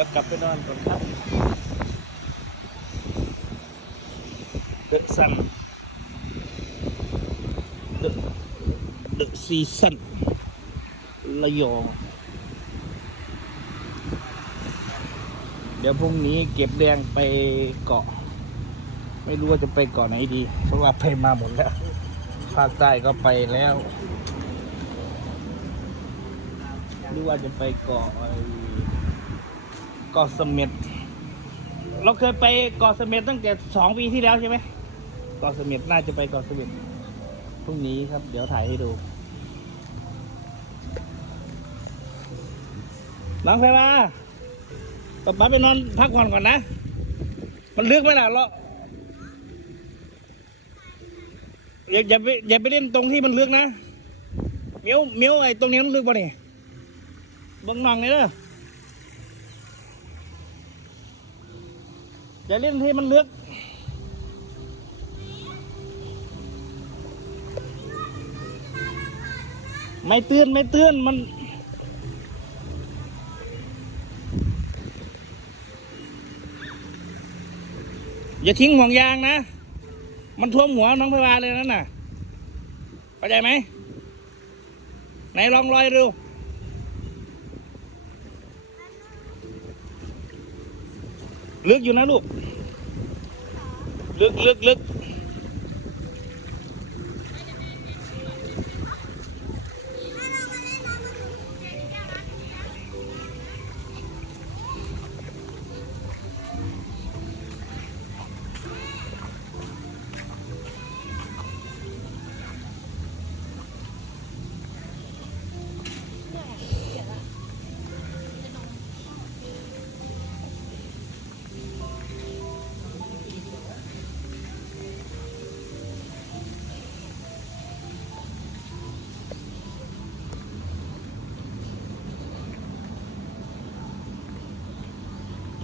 ดี๋ยวกลับไปนอนก่อนครับเดอะซันเดอะเดอะซีซันระยองเดี๋ยวพรุ่งนี้เก็บแดงไปเกาะ ไม่รู้ว่าจะไปเกาะไหนดีเพราะว่าไปมาหมดแล้วภาคใต้ก็ไปแล้วหรือว่าจะไปเกาะ เกาะเสม็ดเราเคยไปเกาะเสม็ดตั้งแต่สองปีที่แล้วใช่ไหมเกาะเสม็ดน่าจะไปเกาะเสม็ดพรุ่งนี้ครับ เดี๋ยวถ่ายให้ดูน้องไปมาป๊าป๊าไปนอนพักผ่อนก่อนนะ มันลึกไหมล่ะเราอย่าอย่าไปอย่าไปเล่นตรงที่มันลึกนะเมียวเมียวไอ้ตรงนี้มันลึกป่ะนี่บิ้งนองนี่เด้อ อย่าเล่นที่มันลึกไม่เตือนไม่เตือนมัน อย่าทิ้งห่วงยางนะ มันท่วมหัวน้องพวาเลยนั่นน่ะเข้าใจไหมไหนลองลอยดู ลึกอยู่นะลูก ลึกลึกลึก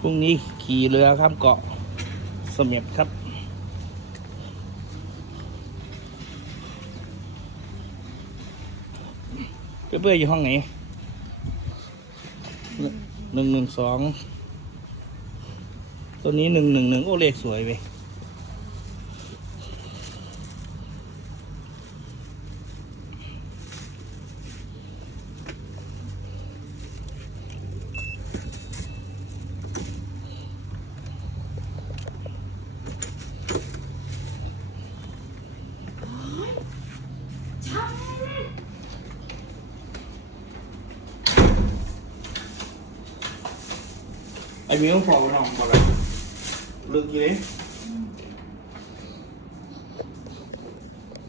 รุ่งนี้ขี่เรือข้ามเกาะเสม็ดครับเพื่อนๆอยู่ห้องไหนหนึ่งหนึ่งสองตัวนี้หนึ่งหนึ่งหนึ่งโอเลขสวยเว้ย ไอ้มิวพอไปน้องบอกเลยลึกกี่เลย